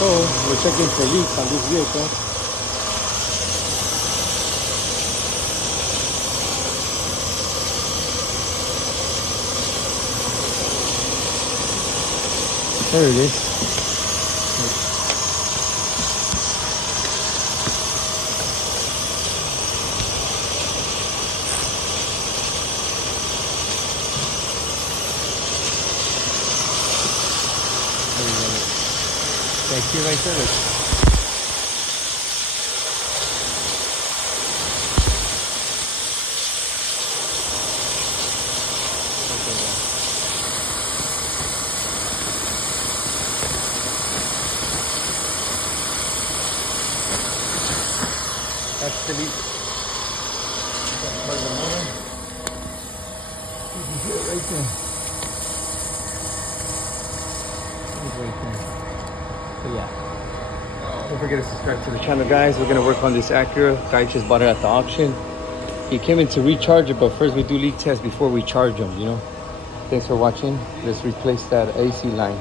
So we're checking for leaks on this vehicle. There it is. Thank you right there. That's the leak. That's part of the motor. You can see it right there. It's right there. So yeah. Don't forget to subscribe to the channel, guys. We're gonna work on this Acura. Guy just bought it at the auction. He came in to recharge it, but first we do leak tests before we charge them, you know. Thanks for watching. Let's replace that AC line.